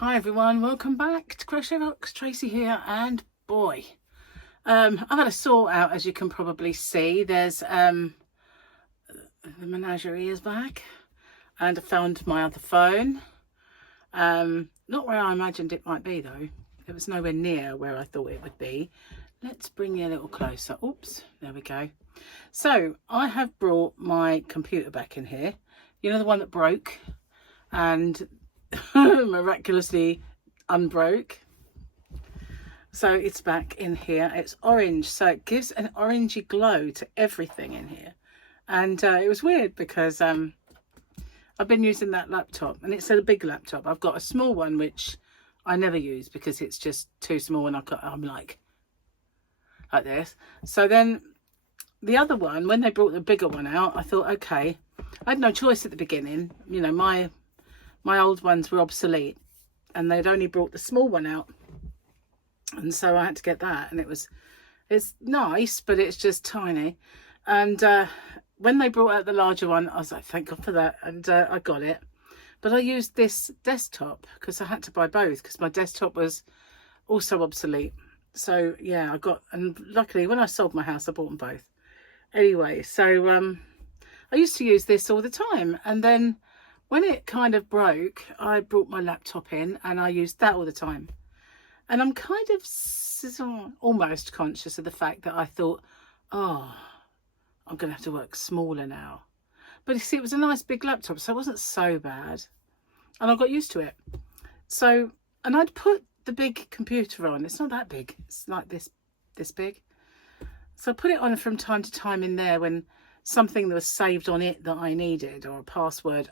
Hi everyone, welcome back to CROCHETROCKS. Tracy here, and boy, I've had a sort out, as you can probably see. There's the menagerie is back, and I found my other phone. Not where I imagined it might be though. It was nowhere near where I thought it would be. Let's bring you a little closer. Oops, there we go. So I have brought my computer back in here. You know, the one that broke and miraculously unbroke. So it's back in here. It's orange, so it gives an orangey glow to everything in here. And it was weird because I've been using that laptop, and it's a big laptop. I've got a small one which I never use because it's just too small, and I'm like this. So then the other one, when they brought the bigger one out, I thought, okay, I had no choice at the beginning. You know, my old ones were obsolete, and they'd only brought the small one out, and so I had to get that. And it's nice, but it's just tiny. And when they brought out the larger one, I was like, thank God for that, and I got it. But I used this desktop because I had to buy both because my desktop was also obsolete. So yeah, and luckily when I sold my house, I bought them both. Anyway, so I used to use this all the time, and then when it kind of broke, I brought my laptop in and I used that all the time. And I'm kind of almost conscious of the fact that I thought, oh, I'm going to have to work smaller now. But you see, it was a nice big laptop, so it wasn't so bad. And I got used to it. So, and I'd put the big computer on. It's not that big. It's like this big. So I put it on from time to time in there when something that was saved on it that I needed, or a password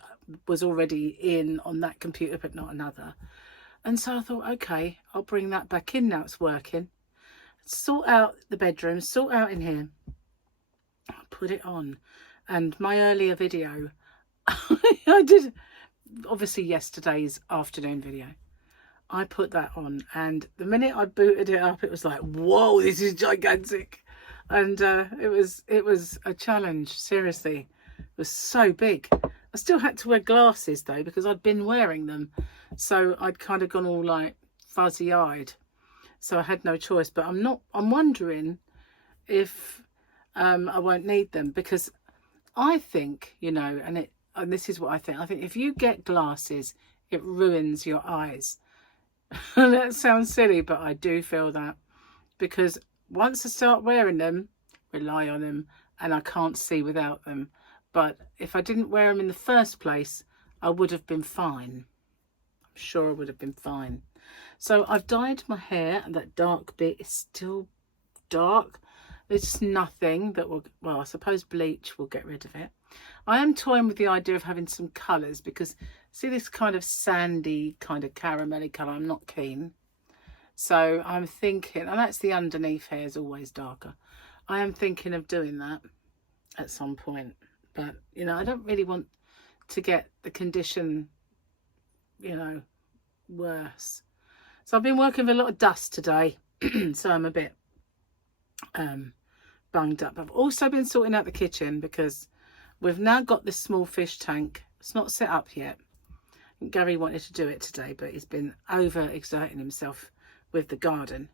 was already in on that computer but not another. And so I thought, okay, I'll bring that back in now it's working. Sort out the bedroom, sort out in here. I'll put it on. And my earlier video, I did, obviously yesterday's afternoon video, I put that on, and the minute I booted it up, it was like, whoa, this is gigantic. And it was a challenge, seriously. It was so big. I still had to wear glasses though, because I'd been wearing them, so I'd kind of gone all like fuzzy eyed, so I had no choice. But I'm wondering if I won't need them, because I think, you know, and this is what I think if you get glasses, it ruins your eyes. That sounds silly, but I do feel that, because once I start wearing them, rely on them, and I can't see without them. But if I didn't wear them in the first place, I would have been fine. I'm sure I would have been fine. So I've dyed my hair, and that dark bit is still dark. There's nothing that will, well, I suppose bleach will get rid of it. I am toying with the idea of having some colours, because see this kind of sandy, kind of caramelly colour, I'm not keen. So I'm thinking, and that's the underneath hair is always darker. I am thinking of doing that at some point. But, you know, I don't really want to get the condition, you know, worse. So I've been working with a lot of dust today. So I'm a bit bunged up. I've also been sorting out the kitchen, because we've now got this small fish tank. It's not set up yet. Gary wanted to do it today, but he's been overexerting himself with the garden.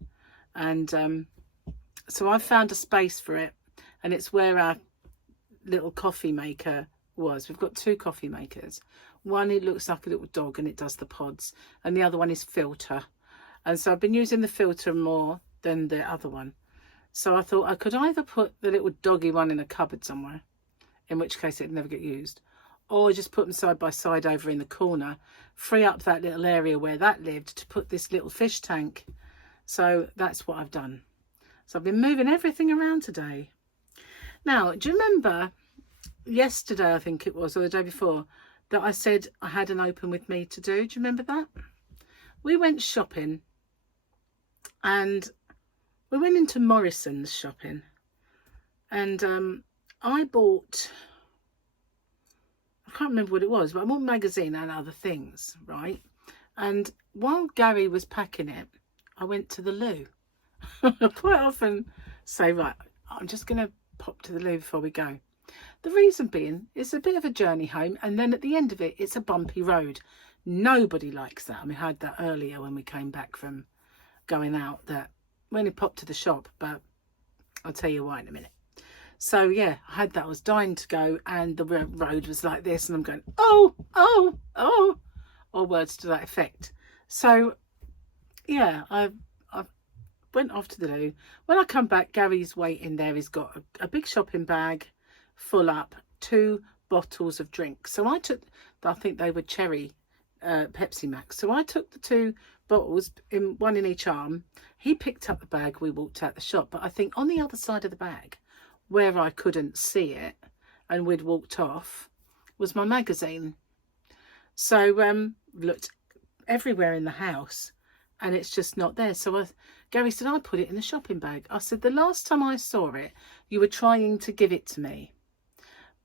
And so I've found a space for it, and it's where our little coffee maker was. We've got two coffee makers. One, it looks like a little dog and it does the pods, and the other one is filter. And so I've been using the filter more than the other one. So I thought I could either put the little doggy one in a cupboard somewhere, in which case it'd never get used, or just put them side by side over in the corner, free up that little area where that lived to put this little fish tank. So that's what I've done. So I've been moving everything around today. Now, do you remember yesterday, I think it was, or the day before, that I said I had an open with me to do? Do you remember that? We went shopping, and we went into Morrison's shopping, and I bought, I can't remember what it was, but I bought a magazine and other things, right? And while Gary was packing it, I went to the loo. I quite often say, right, I'm just going to pop to the loo before we go. The reason being, it's a bit of a journey home, and then at the end of it, it's a bumpy road. Nobody likes that. I mean, I had that earlier when we came back from going out, that we only popped to the shop, but I'll tell you why in a minute. So yeah, I had that. I was dying to go, and the road was like this, and I'm going, oh, oh, oh, or words to that effect. So yeah, I went off to the loo. When I come back, Gary's waiting there. He's got a big shopping bag full up, 2 bottles of drinks. So I took, I think they were cherry Pepsi Max. So I took the 2 bottles, one in each arm. He picked up the bag. We walked out the shop. But I think on the other side of the bag, where I couldn't see it and we'd walked off, was my magazine. So looked everywhere in the house, and it's just not there. So Gary said, I put it in the shopping bag. I said, the last time I saw it, you were trying to give it to me,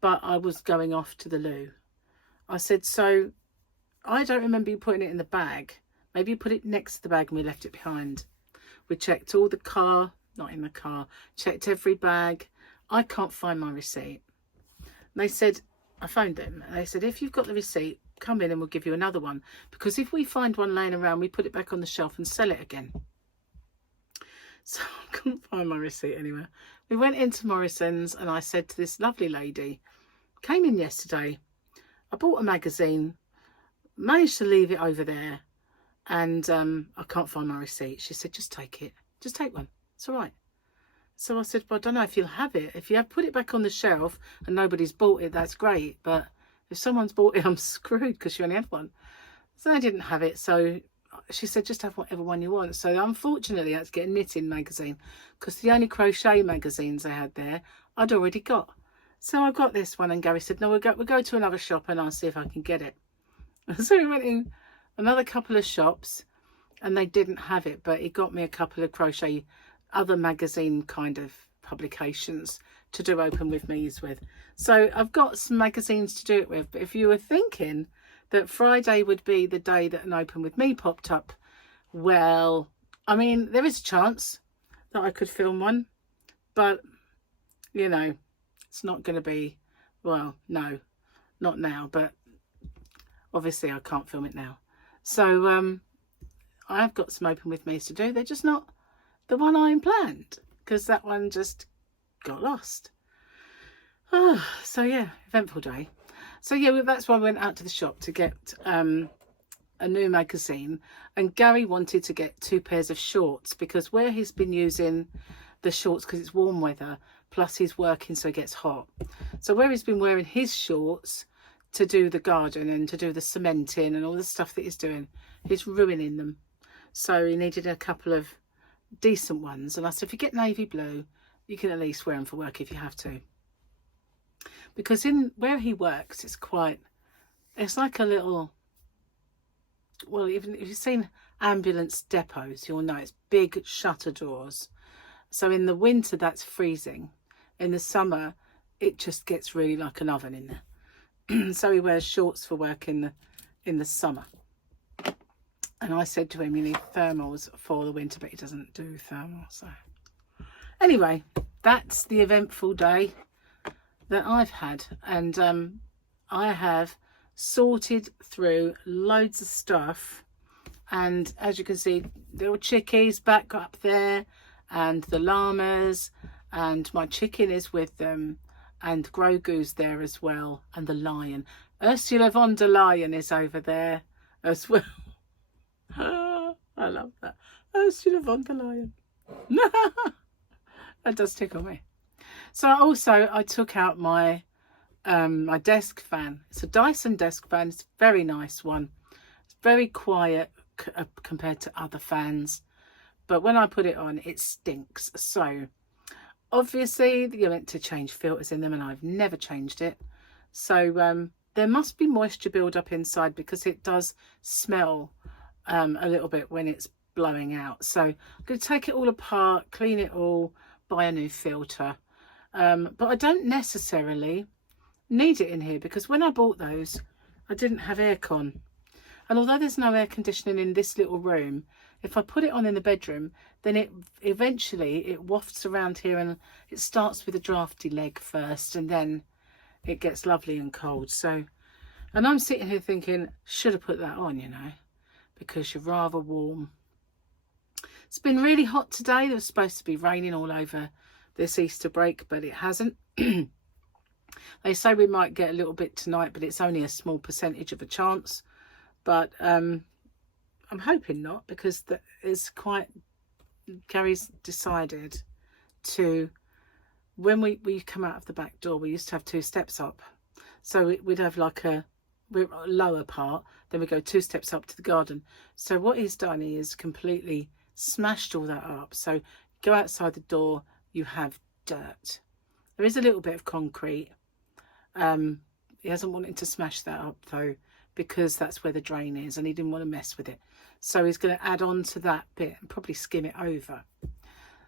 but I was going off to the loo. I said, so I don't remember you putting it in the bag. Maybe you put it next to the bag and we left it behind. We checked all the car, not in the car, checked every bag. I can't find my receipt. And they said, I phoned them, and they said, if you've got the receipt, come in and we'll give you another one. Because if we find one laying around, we put it back on the shelf and sell it again. So I couldn't find my receipt anywhere. We went into Morrison's, and I said to this lovely lady, came in yesterday, I bought a magazine, managed to leave it over there, and I can't find my receipt. She said, just take it. Just take one. It's all right. So I said, well, I don't know if you'll have it. If you have put it back on the shelf and nobody's bought it, that's great. But if someone's bought it, I'm screwed, because she only had one. So I didn't have it. So she said, just have whatever one you want. So unfortunately, I had to get a knitting magazine, because the only crochet magazines I had there, I'd already got. So I got this one, and Gary said, no, we'll go to another shop and I'll see if I can get it. So we went in another couple of shops and they didn't have it, but he got me a couple of crochet, other magazine kind of publications to do open with me's with. So I've got some magazines to do it with. But if you were thinking that Friday would be the day that an open with me popped up, well, I mean, there is a chance that I could film one, but you know, it's not going to be, well, no, not now, but obviously I can't film it now. So I've got some open with me's to do. They're just not the one I planned, because that one just got lost. Oh, so yeah, eventful day. So yeah, that's why I went out to the shop to get a new magazine, and Gary wanted to get 2 pairs of shorts, because where he's been using the shorts, because it's warm weather, plus he's working so it gets hot. So where he's been wearing his shorts to do the garden and to do the cementing and all the stuff that he's doing, he's ruining them. So he needed a couple of decent ones, and I said, if you get navy blue, you can at least wear them for work if you have to, because in where he works, it's like a little, well, even if you've seen ambulance depots, you'll know it's big shutter doors. So in the winter that's freezing, in the summer it just gets really like an oven in there. So he wears shorts for work in the summer. And I said to him, you need thermals for the winter, but he doesn't do thermals. So anyway, that's the eventful day that I've had. And I have sorted through loads of stuff. And as you can see, little chickies back up there, and the llamas, and my chicken is with them, and Grogu's there as well, and the lion. Ursula von der Leyen is over there as well. I love that. Ursula von der Leyen. That does tickle me. So I took out my my desk fan. It's a Dyson desk fan. It's a very nice one. It's very quiet compared to other fans, but when I put it on, it stinks. So obviously you're meant to change filters in them, and I've never changed it. So there must be moisture build up inside, because it does smell a little bit when it's blowing out. So I'm going to take it all apart, clean it all, buy a new filter. But I don't necessarily need it in here, because when I bought those, I didn't have aircon. And although there's no air conditioning in this little room, if I put it on in the bedroom, then it eventually wafts around here, and it starts with a drafty leg first, and then it gets lovely and cold. So And I'm sitting here thinking, should have put that on, you know, because you're rather warm. It's been really hot today. There was supposed to be raining all over this Easter break, but it hasn't. They say we might get a little bit tonight, but it's only a small percentage of a chance. But I'm hoping not, because Gary's decided to, when we come out of the back door, we used to have 2 steps up. So we'd have like we're lower part, then we go 2 steps up to the garden. So what he's done is completely smashed all that up. So go outside the door, you have dirt. There is a little bit of concrete. He hasn't wanted to smash that up though, because that's where the drain is and he didn't want to mess with it. So he's going to add on to that bit and probably skim it over.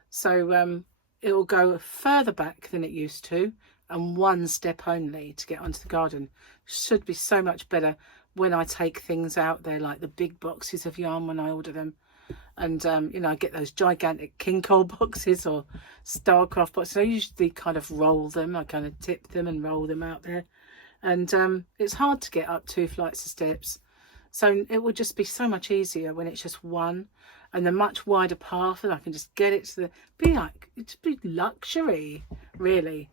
So it will go further back than it used to, and 1 step only to get onto the garden. Should be so much better when I take things out there, like the big boxes of yarn when I order them. And, you know, I get those gigantic King Cole boxes or Starcraft boxes. I usually kind of roll them. I kind of tip them and roll them out there. And it's hard to get up 2 flights of steps. So it would just be so much easier when it's just 1 and a much wider path, and I can just get it to it'd be luxury, really.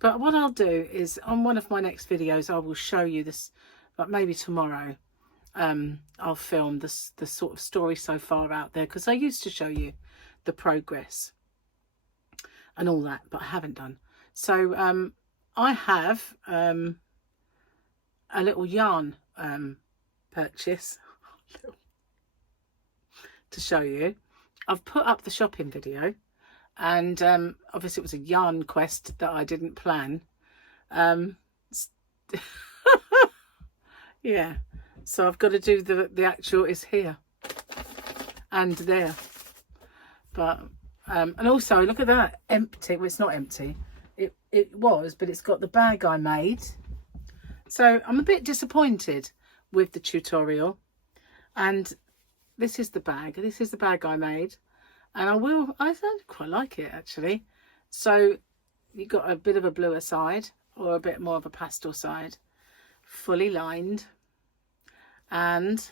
But what I'll do is, on one of my next videos, I will show you this, like maybe tomorrow. I'll film the sort of story so far out there, because I used to show you the progress and all that, but I haven't done. So I have a little yarn purchase to show you. I've put up the shopping video, and obviously it was a yarn quest that I didn't plan. Yeah, so I've got to do the actual is here and there. But and also look at that, empty. Well, it's not empty, it was, but it's got the bag I made. So I'm a bit disappointed with the tutorial. And this is the bag. This is the bag I made, and I quite like it actually. So you've got a bit of a bluer side or a bit more of a pastel side, fully lined. And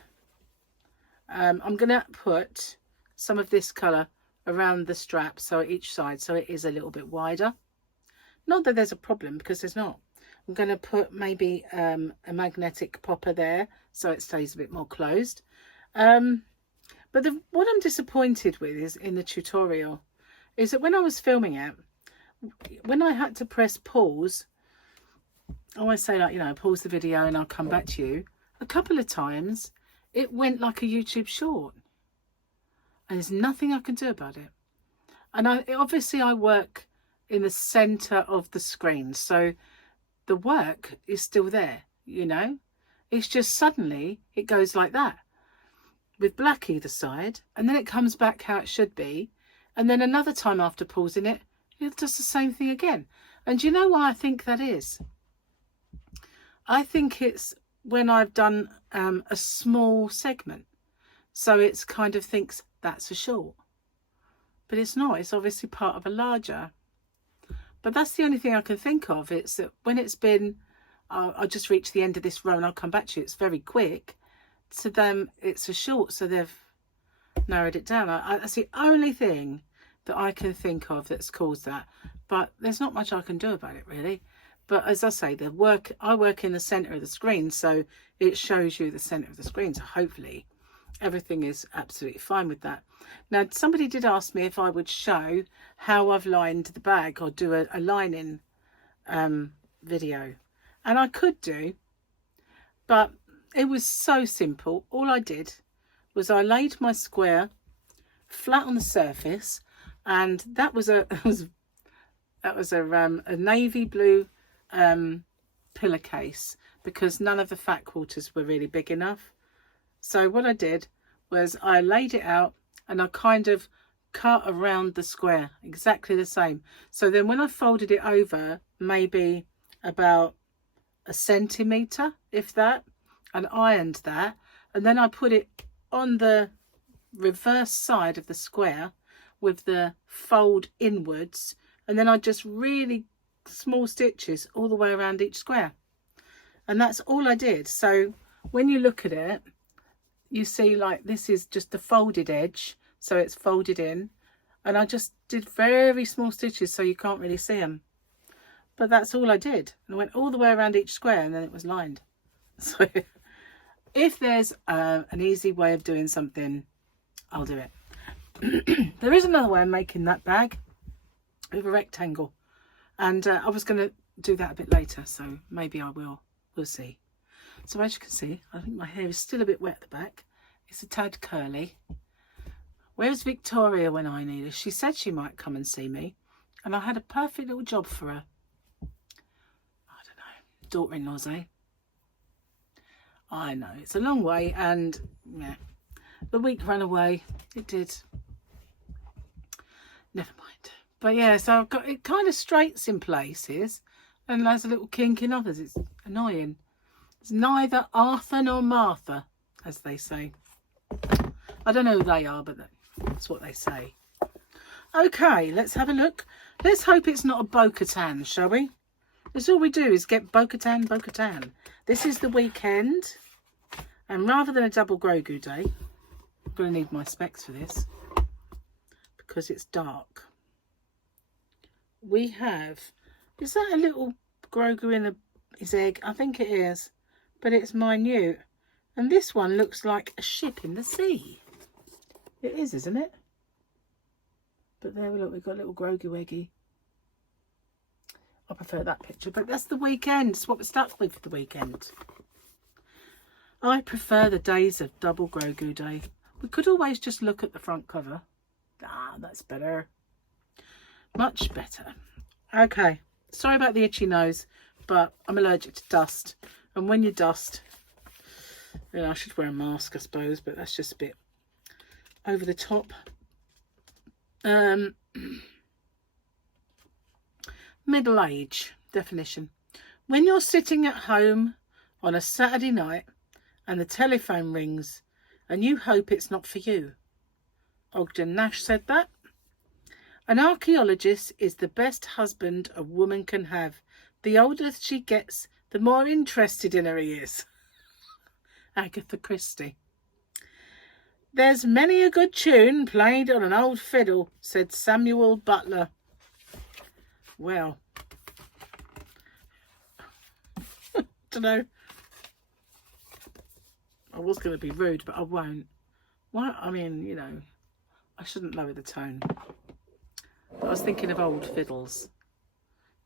I'm gonna put some of this colour around the strap, so each side, so it is a little bit wider. Not that there's a problem, because there's not. I'm going to put maybe a magnetic popper there, so it stays a bit more closed. But what I'm disappointed with is in the tutorial is that when I was filming it, when I had to press pause, I always say, like, you know, pause the video and I'll come back to you. A couple of times it went like a YouTube short, and there's nothing I can do about it. And obviously I work in the center of the screen, so the work is still there, you know. It's just suddenly it goes like that with black either side, and then it comes back how it should be, and then another time after pausing it, it does the same thing again. And do you know why I think that is? I think it's when I've done a small segment, so it's kind of thinks that's a short, but it's not. It's obviously part of a larger. But that's the only thing I can think of. It's that when it's been, I'll just reach the end of this row and I'll come back to you. It's very quick. To them, it's a short, so they've narrowed it down. That's the only thing that I can think of that's caused that. But there's not much I can do about it, really. But as I say, I work in the centre of the screen, so it shows you the centre of the screen. So hopefully everything is absolutely fine with that. Now, somebody did ask me if I would show how I've lined the bag, or do a lining video. And I could do, but it was so simple. All I did was I laid my square flat on the surface, and that was a navy blue pillowcase, because none of the fat quarters were really big enough. So what I did was I laid it out and I kind of cut around the square exactly the same. So then when I folded it over, maybe about 1 centimetre, if that, and ironed that, and then I put it on the reverse side of the square with the fold inwards, and then I just really small stitches all the way around each square. And that's all I did. So when you look at it, you see like this is just the folded edge, so it's folded in, and I just did very small stitches so you can't really see them, but that's all I did. And I went all the way around each square and then it was lined. So if there's an easy way of doing something, I'll do it. There is another way of making that bag with a rectangle, and I was going to do that a bit later, so maybe I will. We'll see. So as you can see, I think my hair is still a bit wet at the back. It's a tad curly. Where's Victoria when I need her? She said she might come and see me, and I had a perfect little job for her. I don't know. Daughter-in-laws, eh? I know. It's a long way, and yeah, the week ran away. It did. Never mind. But yeah, so I've got it kind of straights in places, and there's a little kink in others. It's annoying. It's neither Arthur nor Martha, as they say. I don't know who they are, but that's what they say. Okay, let's have a look. Let's hope it's not a Bo-Katan, shall we? That's all we do is get Bo-Katan, Bo-Katan. This is the weekend, and rather than a double Grogu day, I'm going to need my specs for this because it's dark. We have, is that a little Grogu in his egg? I think it is, but it's minute. And this one looks like a ship in the sea. It is, isn't it? But there we look, we've got a little Grogu eggy. I prefer that picture, but that's the weekend. It's what we're stuck with for the weekend. I prefer the days of double Grogu day. We could always just look at the front cover. Ah, that's better. Much better. Okay, sorry about the itchy nose, but I'm allergic to dust. And when you dust, yeah, I should wear a mask, I suppose, but that's just a bit over the top. Middle age definition. When you're sitting at home on a Saturday night and the telephone rings and you hope it's not for you. Ogden Nash said that. An archaeologist is the best husband a woman can have. The older she gets, the more interested in her he is. Agatha Christie. There's many a good tune played on an old fiddle, said Samuel Butler. Well, don't know. I was going to be rude, but I won't. Why? I mean, you know, I shouldn't lower the tone. I was thinking of old fiddles.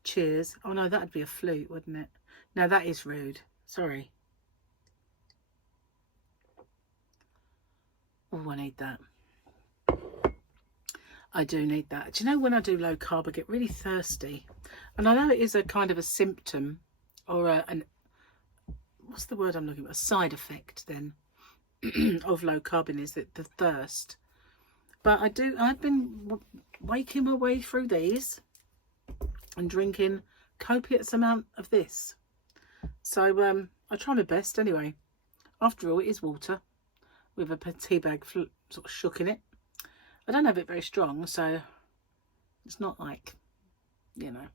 Cheers. Oh no, that'd be a flute, wouldn't it? No, that is rude. Sorry. Oh, I need that. I do need that. Do you know when I do low carb, I get really thirsty. And I know it is a kind of a symptom or an, what's the word I'm looking for? A side effect then of low carbon is that the thirst. But I've been waking my way through these and drinking copious amount of this. So I try my best anyway. After all, it is water with a tea bag sort of shook in it. I don't have it very strong, so it's not like, you know,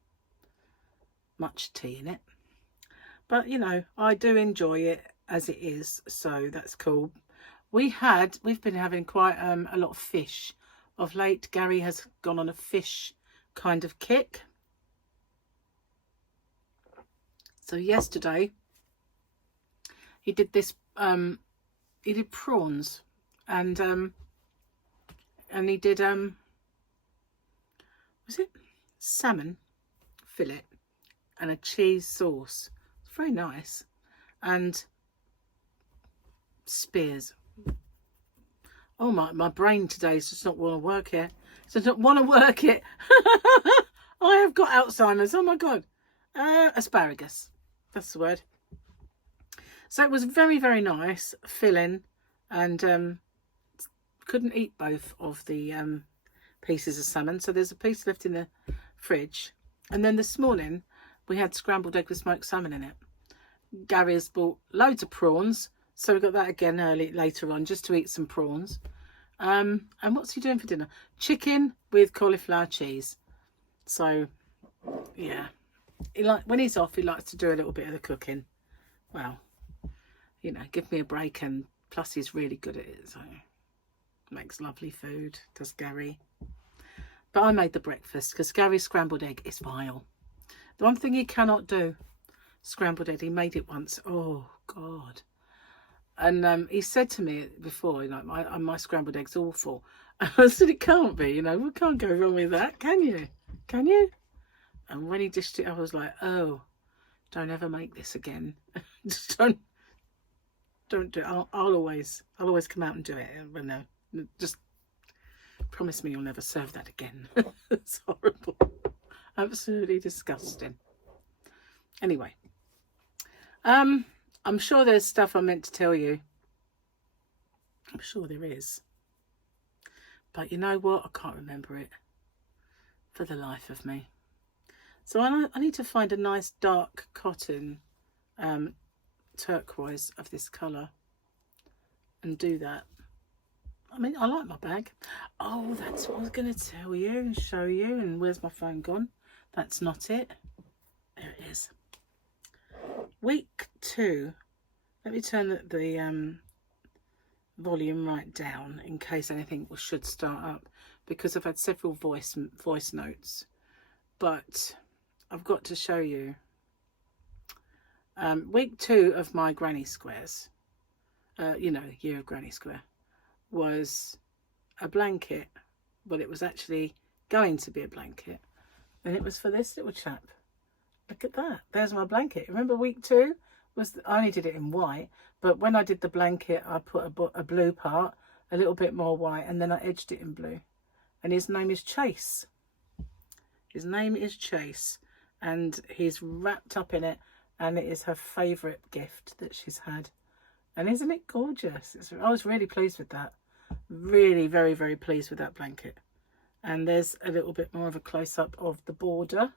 much tea in it. But, you know, I do enjoy it as it is, so that's cool. We've been having quite a lot of fish of late. Gary has gone on a fish kind of kick. So yesterday he did this, he did prawns and he did, was it salmon fillet and a cheese sauce. It's very nice. And spears. Oh, my brain today does just not want to work here. It does not want to work it. I have got Alzheimer's. Oh my God. Asparagus. That's the word. So it was very, very nice filling, and couldn't eat both of the pieces of salmon. So there's a piece left in the fridge. And then this morning we had scrambled egg with smoked salmon in it. Gary has bought loads of prawns. So we got that again later on, just to eat some prawns. And what's he doing for dinner? Chicken with cauliflower cheese. So, yeah. When he's off, he likes to do a little bit of the cooking. well, you know, give me a break. And plus he's really good at it, so makes lovely food, does Gary. But I made the breakfast because Gary's scrambled egg is vile. The one thing he cannot do, scrambled egg. He made it once. Oh God. And he said to me before, you know, my scrambled egg's awful. I said, it can't be, you know, we can't go wrong with that, can you? Can you? And when he dished it, I was like, oh, don't ever make this again. Just don't do it. I'll always come out and do it. But no, just promise me you'll never serve that again. It's horrible. Absolutely disgusting. Anyway, I'm sure there's stuff I meant to tell you. I'm sure there is. But you know what? I can't remember it for the life of me. So I need to find a nice dark cotton turquoise of this colour and do that. I mean, I like my bag. Oh, that's what I was going to tell you and show you. And where's my phone gone? That's not it. There it is. Week 2. Let me turn the volume right down in case anything should start up, because I've had several voice notes. But I've got to show you. Week 2 of my granny squares, you know, year of granny square, was a blanket. Well, it was actually going to be a blanket, and it was for this little chap. Look at that. There's my blanket. Remember week 2 was, I only did it in white, but when I did the blanket, I put a blue part, a little bit more white, and then I edged it in blue. And his name is Chase. His name is Chase, and he's wrapped up in it, and it is her favourite gift that she's had. And isn't it gorgeous? I was really pleased with that. Really, very, very pleased with that blanket. And there's a little bit more of a close-up of the border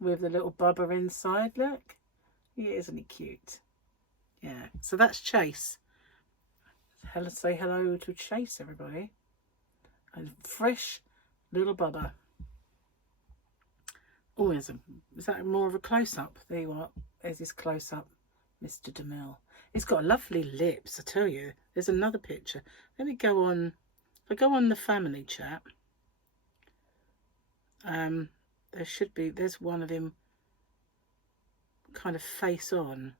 with the little bubba inside. Look. Yeah, isn't he cute? Yeah. So that's Chase. Say hello to Chase, everybody. A fresh little bubba. Oh, is that more of a close-up? There you are. There's his close-up, Mr. DeMille. He's got lovely lips, I tell you. There's another picture. Let me go on. If I go on the family chat, there should be, there's one of him kind of face on.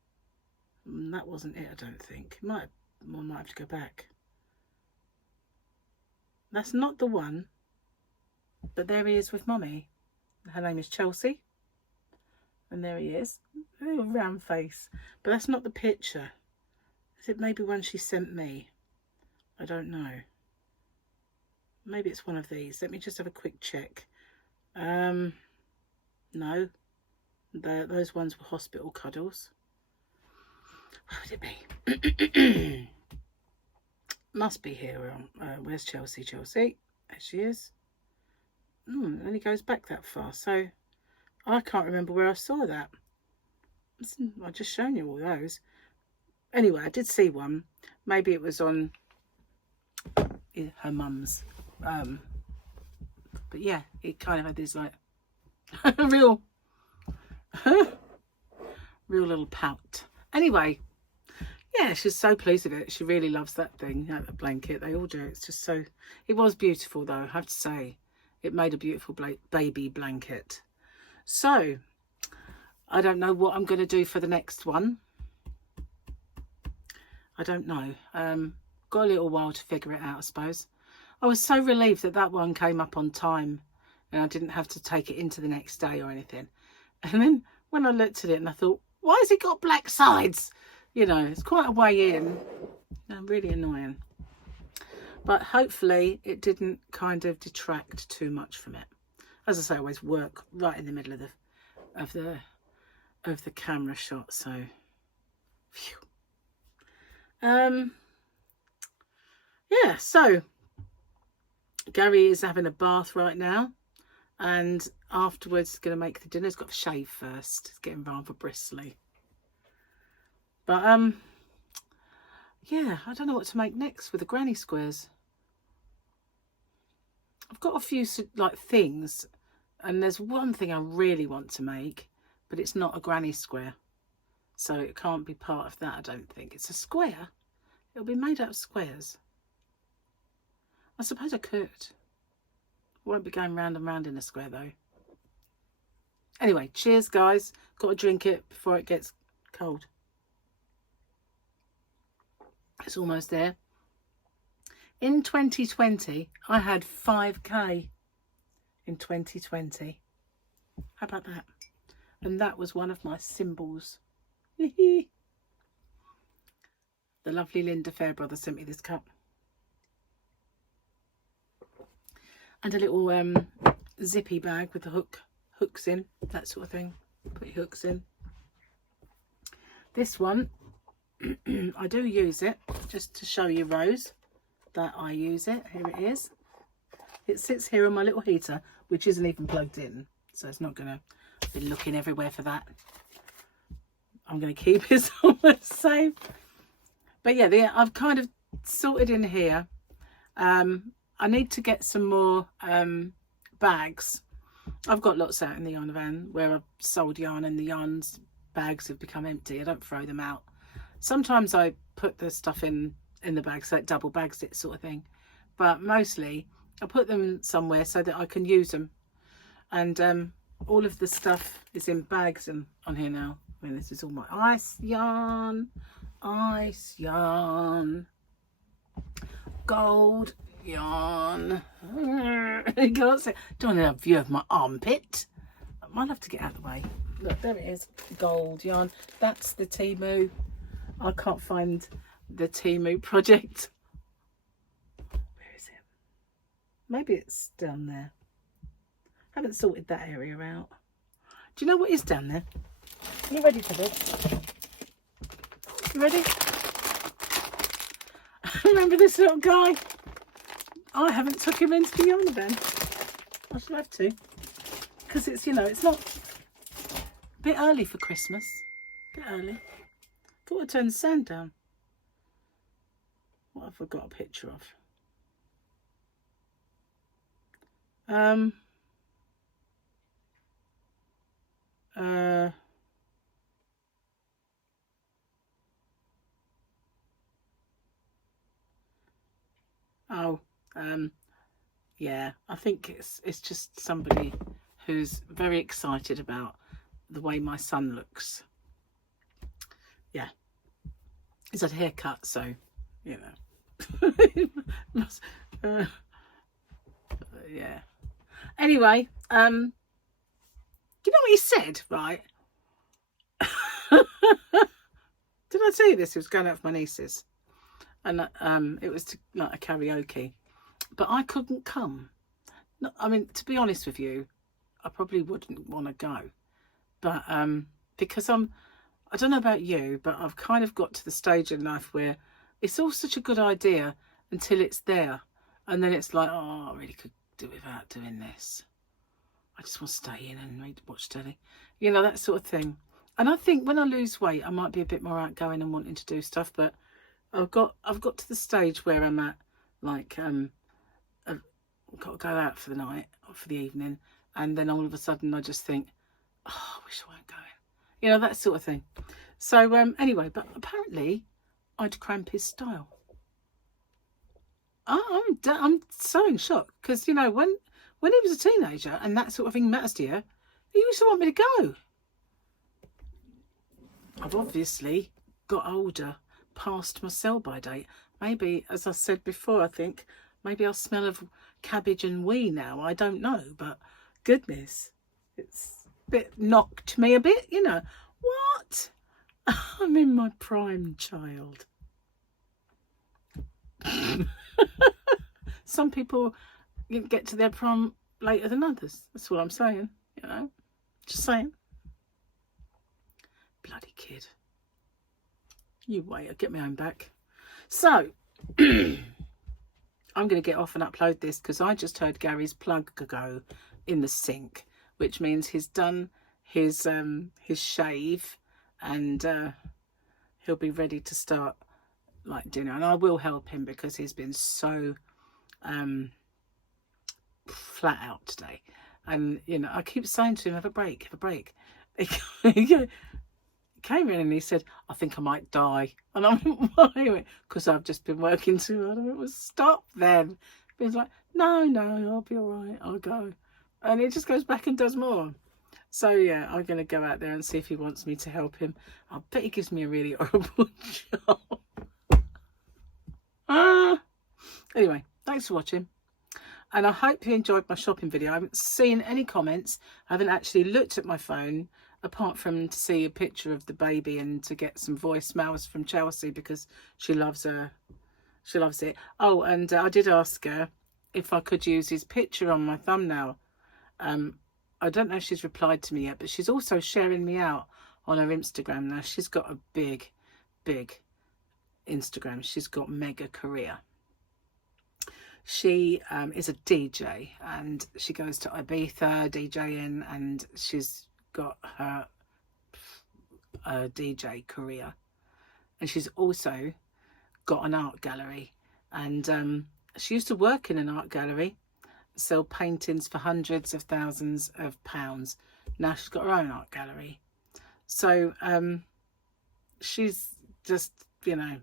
That wasn't it, I don't think. I might have to go back. That's not the one. But there he is with Mummy. Her name is Chelsea. And there he is. A little round face. But that's not the picture. Is it maybe one she sent me? I don't know. Maybe it's one of these. Let me just have a quick check. No. Those ones were hospital cuddles. What would it be? Must be here. Where's Chelsea? Chelsea. There she is. It only goes back that far. So I can't remember where I saw that. I've just shown you all those. Anyway, I did see one. Maybe it was on her mum's. But yeah, it kind of had this like real little pout. Anyway, yeah, she's so pleased with it. She really loves that thing, you know, the blanket. They all do. It's just so, it was beautiful though, I have to say. It made a beautiful baby blanket. So, I don't know what I'm going to do for the next one. I don't know. Got a little while to figure it out, I suppose. I was so relieved that that one came up on time and I didn't have to take it into the next day or anything. And then when I looked at it and I thought, why has it got black sides? You know, it's quite a way in. Really annoying. But hopefully it didn't kind of detract too much from it. As I say, I always work right in the middle of the camera shot, so phew. Yeah, so Gary is having a bath right now, and afterwards he's going to make the dinner. He's got to shave first. He's getting rather bristly. But yeah, I don't know what to make next with the granny squares. I've got a few like things, and there's one thing I really want to make, but it's not a granny square. so it can't be part of that, I don't think. It's a square. It'll be made out of squares. I suppose I could. Won't be going round and round in a square though. Anyway, cheers guys. Got to drink it before it gets cold. It's almost there. In 2020, I had 5k in 2020. How about that? And that was one of my symbols. The lovely Linda Fairbrother sent me this cup. And a little zippy bag with the hooks in, that sort of thing. Put your hooks in. This one, I do use it, just to show you, Rose, that I use it. Here it is. It sits here on my little heater, which isn't even plugged in, so it's not going to be looking everywhere for that. I'm going to keep it somewhere safe. But yeah, I've kind of sorted in here. I need to get some more bags. I've got lots out in the yarn van where I've sold yarn and the yarns bags have become empty. I don't throw them out. Sometimes I put the stuff in the bags, like double bags it sort of thing. But mostly I put them somewhere so that I can use them. And all of the stuff is in bags and on here now. I mean, this is all my ice yarn, gold yarn. You can't see. Don't want a view of my armpit. I might have to get out of the way. Look, there it is. Gold yarn. That's the Temu. I can't find the Temu project. Where is it? Maybe it's down there. Haven't sorted that area out. Do you know what is down there? Are you ready for this? You ready? Remember this little guy? I haven't took him into the yarn van. I should have to. Because it's, you know, it's not a bit early for Christmas. A bit early. Thought I'd turn the sand down. What have I got a picture of? Yeah, I think it's just somebody who's very excited about the way my son looks. Yeah, he's had a haircut, so you know. Yeah. Anyway, you know what he said, right? Did I tell you this? He was going out with my nieces, and it was like a karaoke, but I couldn't come. No, I mean, to be honest with you, I probably wouldn't want to go, but because I don't know about you, but I've kind of got to the stage in life where it's all such a good idea until it's there, and then it's like, oh, I really could do without doing this. I just want to stay in and watch telly, you know, that sort of thing. And I think when I lose weight, I might be a bit more outgoing and wanting to do stuff. But I've got to the stage where I'm at, like, I've got to go out for the night or for the evening, and then all of a sudden I just think, oh, I wish I weren't going, you know, that sort of thing. So anyway, but apparently I'd cramp his style. I'm so in shock because, you know, when he was a teenager and that sort of thing matters to you, he used to want me to go. I've obviously got older, past my sell-by date. Maybe, as I said before, I think maybe I'll smell of cabbage and wee now. I don't know, but goodness, it's a bit knocked me a bit, you know. What? I'm in my prime, child. Some people get to their prime later than others. That's what I'm saying, you know. Just saying. Bloody kid. You wait, I'll get my own back. So, I'm going to get off and upload this because I just heard Gary's plug go in the sink, which means he's done his shave and he'll be ready to start like dinner. And I will help him because he's been so flat out today. And, you know, I keep saying to him, have a break, have a break. came in and he said, I think I might die. And I went, why? Because I've just been working too hard. I went, well, stop then. But he's like, no, I'll be all right. I'll go. And he just goes back and does more. So, yeah, I'm going to go out there and see if he wants me to help him. I bet he gives me a really horrible job. Anyway, thanks for watching. And I hope you enjoyed my shopping video. I haven't seen any comments. I haven't actually looked at my phone, apart from to see a picture of the baby and to get some voicemails from Chelsea because she loves her. She loves it. Oh, and I did ask her if I could use his picture on my thumbnail. I don't know if she's replied to me yet, but she's also sharing me out on her Instagram now. She's got a big Instagram. She's got mega career. She is a DJ and she goes to Ibiza DJing, and she's got her DJ career. And she's also got an art gallery, and she used to work in an art gallery, sell paintings for hundreds of thousands of pounds. Now she's got her own art gallery. So she's just, you know,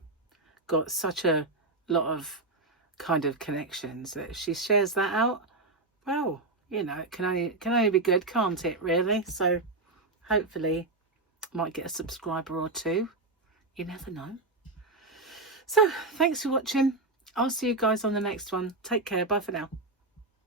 got such a lot of kind of connections that if she shares that out, well, you know, it can only be good, can't it, really? So hopefully I might get a subscriber or two. You never know. So thanks for watching. I'll see you guys on the next one. Take care. Bye for now.